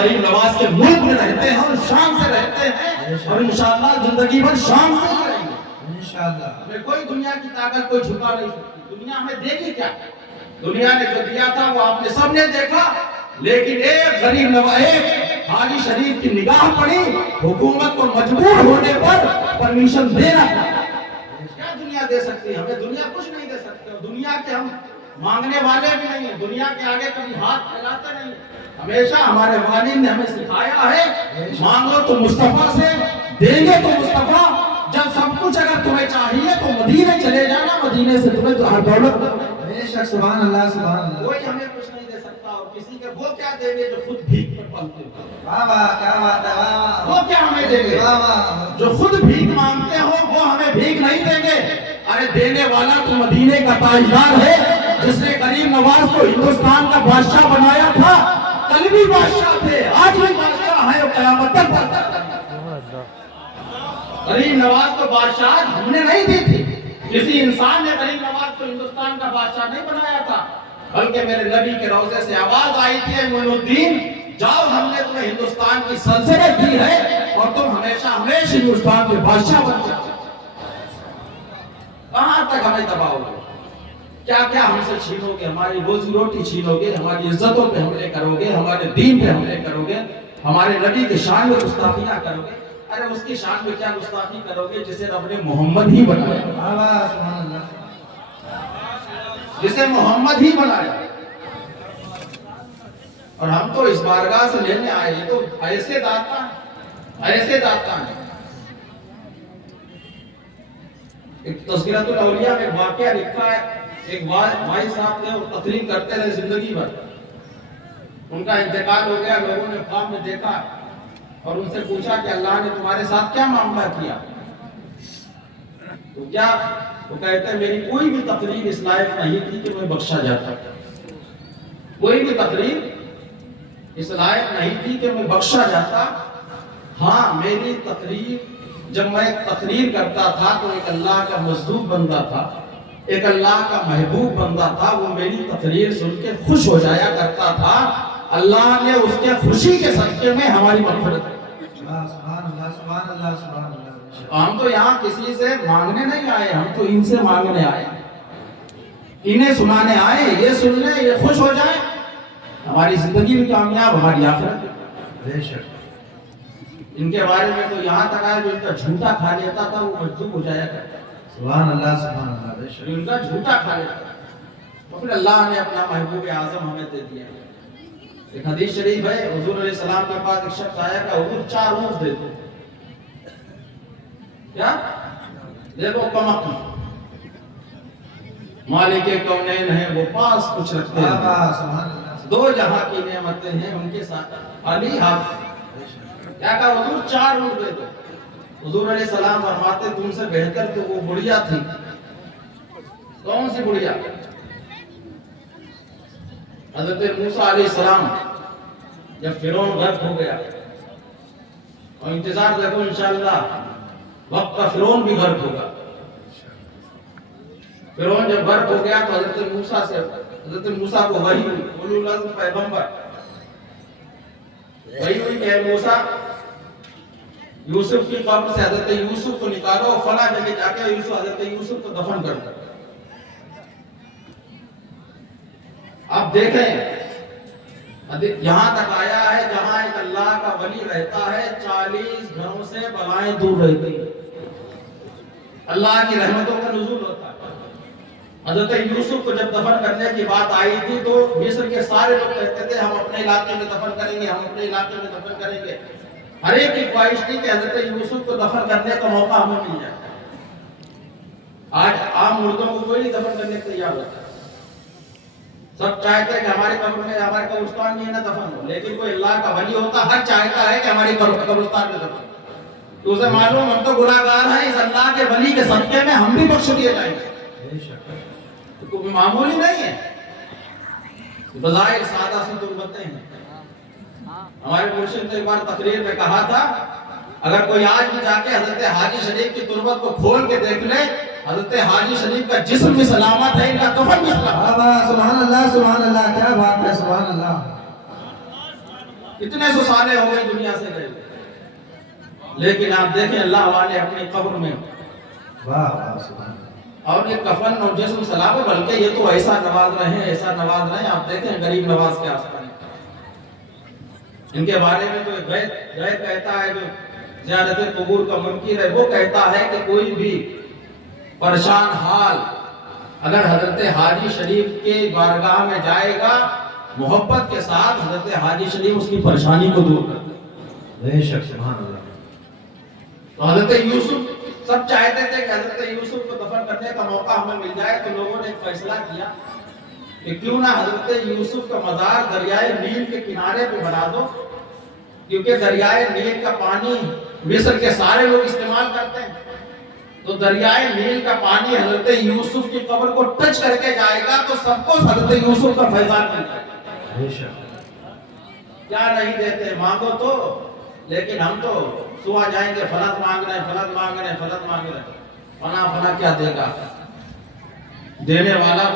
غریب نواز کے ملک میں رہتے ہیں اور شان سے رہتے ہیں اور انشاءاللہ زندگی بھر شان سے ہی رہیں گے انشاءاللہ. ہمیں کوئی دنیا کی طاقت کوئی چھپا نہیں سکتی. دنیا ہمیں دیکھی کیا؟ دنیا نے جو دیا تھا وہ آپ نے سب نے دیکھا, لیکن ایک غریب نواز, ایک حاجی شریف کی نگاہ پڑی, حکومت کو مجبور ہونے پر پرمیشن دینا پڑا. کیا دنیا دے سکتی ہے؟ ہمیں دنیا کچھ نہیں دے سکتے. دنیا کے ہم مانگنے والے بھی نہیں ہیں, دنیا کے آگے کبھی ہاتھ پھیلاتے نہیں. ہمیشہ ہمارے والد نے ہمیں سکھایا ہے مانگو تو مصطفیٰ سے, دیں گے تو مصطفیٰ. جب سب کچھ اگر تمہیں چاہیے تو مدینے چلے جانا, مدینے سے تمہیں تو ہر دولت. بے شک, سبحان اللہ سبحان اللہ. کوئی ہمیں کچھ نہیں دے سکتا, اور کسی کے وہ کیا دیں گے جو خود بھیک پر پلتے ہیں. واہ واہ, کیا بات ہے, واہ. وہ کیا ہمیں دیں گے جو خود بھیک مانگتے ہو, وہ ہمیں بھیک نہیں دیں گے. ارے دینے والا تو مدینے کا تاجدار ہے, جس نے غریب نواز کو ہندوستان کا بادشاہ بنایا تھا. کل بھی بادشاہ تھے, آج بھی بادشاہ ہے, اور قیامت تک. غریب نواز کو بادشاہت ہم نے نہیں دی تھی, کسی انسان نے غریب نواز کو ہندوستان کا بادشاہ نہیں بنایا تھا, بلکہ میرے نبی کے روضے سے آواز آئی تھی, معین الدین جاؤ, ہم نے تمہیں ہندوستان کی سلطنت دی ہے اور تم ہمیشہ ہمیشہ ہندوستان کے بادشاہ بن جاؤ. کہاں تک ہمیں دباؤ گے؟ کیا کیا ہم سے چھینو گے؟ ہماری روزی روٹی چھینو گے, ہماری عزتوں پہ حملے کرو گے, ہمارے دین پہ حملے کرو گے, ہمارے نبی کے شان میں گستاخیاں کرو گے. ارے اس کی شان میں کیا گستاخی کرو گے جسے رب نے محمد ہی بنایا, جسے محمد ہی بنایا. اور ہم تو اس بارگاہ سے لینے آئے, یہ تو ایسے داتا ہیں. ایک تذکرۃ الاولیاء میں واقعہ لکھا ہے, ایک بھائی صاحب تھے, وہ تقریر کرتے رہے زندگی بھر. ان کا انتقال ہو گیا, لوگوں نے خواب میں دیکھا اور ان سے پوچھا کہ اللہ نے تمہارے ساتھ کیا معاملہ کیا؟ تو کیا وہ کہتے ہیں, میری کوئی بھی تقریر اس لائق نہیں تھی کہ میں بخشا جاتا. کوئی بھی تقریر اس لائق نہیں تھی کہ میں بخشا جاتا. ہاں, میری تقریر, جب میں تقریر کرتا تھا تو ایک اللہ کا مظلوم بندہ تھا, ایک اللہ کا محبوب بندہ تھا, وہ میری تقریر سن کے خوش ہو جایا کرتا تھا. اللہ نے اس کے خوشی کے صدقے میں ہماری مغفرت کی. سبحان اللہ سبحان اللہ سبحان اللہ. ہم تو یہاں کسی سے مانگنے نہیں آئے, ہم تو ان سے مانگنے آئے, انہیں سنانے آئے. یہ سن لیں, یہ خوش ہو جائیں, ہماری زندگی بھی کامیاب, ہماری آخرت. بے شک. ان کے بارے میں تو یہاں تک آیا جو ان کا جھوٹا کھا لیتا تھا وہ مجذوب ہو جایا کرتا. سبحان اللہ سبحان اللہ. بے شک. ان کا جھوٹا کھا لیتا تو پھر اللہ نے اپنا محبوب اعظم ہمیں دے دیا. ایک حدیث شریف ہے, حضور علیہ السلام کے پاس ایک شخص آیا کہ حضور 4 اونٹ دے دو. کیا دے دو؟ کمک. مالک کونین ہے, وہ پاس کچھ رکھتے ہیں, 2 جہاں کی نعمتیں ہیں ان کے ساتھ خالی ہاتھ. کیا کہا حضور 4 اونٹ دے دو. حضور علیہ السلام فرماتے تم سے بہتر تو وہ بڑھیا تھی. کون سی بڑھیا؟ حضرت موسیٰ علیہ السلام جب فرعون غرق ہو گیا, اور انتظار دیکھو انشاءاللہ وقت کا فرعون بھی غرق ہوگا. فرعون جب غرق ہو گیا تو حضرت موسیٰ کو وحی ہوئی, اولو العزم پیغمبر وحی ہوئی کہ اے موسیٰ, یوسف کی قبر سے حضرت یوسف کو نکالو, فلاں جگہ جا کے حضرت یوسف کو دفن کر دو. اب دیکھیں یہاں تک آیا ہے جہاں ایک اللہ کا ولی رہتا ہے, 40 گھروں سے بلائیں دور رہتی ہیں, اللہ کی رحمتوں کا نزول ہوتا ہے. حضرت یوسف کو جب دفن کرنے کی بات آئی تھی تو مصر کے سارے لوگ کہتے تھے ہم اپنے علاقے میں دفن کریں گے, ہم اپنے علاقے میں دفن کریں گے. ہر ایک کی خواہش تھی کہ حضرت یوسف کو دفن کرنے کا موقع ہمیں مل جائے. آج عام مردوں کو کوئی نہیں دفن کرنے کے تیار ہوتا ہے. سب چاہتے ہیں کہ ہمارے قبر میں, ہمارے قبرستان میں نہ دفن ہو, لیکن کوئی اللہ کا ولی ہوتا ہر چاہتا ہے کہ ہماری قبرستان میں دفن ہو. تو اسے معلوم ہم تو گناہگار ہیں, اس اللہ کے ولی کے صدقے میں ہم بھی بخش دیے جائیں گے. تو کوئی معمولی نہیں ہے, بظاہر سادہ سی تربتیں ہیں. ہمارے مرشد نے ایک بار تقریر میں کہا تھا, اگر کوئی آج بھی جا کے حضرت حاجی شریف کی تربت کو کھول کے دیکھ لے, حضرت حاجی شریف کا جسم بھی سلامت ہے, ان کا کفن بھی سلامت ہے. سبحان اللہ سبحان اللہ, کیا بات ہے, سبحان اللہ. اتنے سو سالے ہو گئے دنیا سے گئے، لیکن آپ دیکھیں اللہ والے اپنی قبر میں اور یہ کفن اور جسم سلامت، بلکہ یہ تو ایسا نواز رہے ہیں، ایسا نواز رہے ہیں۔ آپ دیکھیں غریب نواز کے آس پاس ان کے بارے میں تو غیب کہتا ہے، جو زیارت قبور کا منکر ہے وہ کہتا ہے کہ کوئی بھی پریشان حال اگر حضرت حاجی شریف کے بارگاہ میں جائے گا، محبت کے ساتھ حضرت حاجی شریف اس کی پریشانی کو دور کرتے ہیں۔ بے شک سبحان اللہ۔ تو حضرت یوسف سب چاہتے تھے کہ حضرت یوسف کو دفن کرنے کا موقع ہمیں مل جائے، تو لوگوں نے ایک فیصلہ کیا کہ کیوں نہ حضرت یوسف کا مزار دریائے نیل کے کنارے پہ بنا دو، کیونکہ دریائے نیل کا پانی مصر کے سارے لوگ استعمال کرتے ہیں، تو دریائے نیل کا پانی حضرت یوسف کی قبر کو ٹچ کر کے جائے گا تو سب کو حضرت یوسف کا فیضان مل جائے گا۔ بے شک۔ کیا نہیں دیتے، مانگو تو، لیکن ہم تو صبح جائیں گے فلک مانگ رہے ہیں، فلک مانگ رہے ہیں، فلک مانگ رہے ہیں، فنا کیا دے گا؟ دینے والا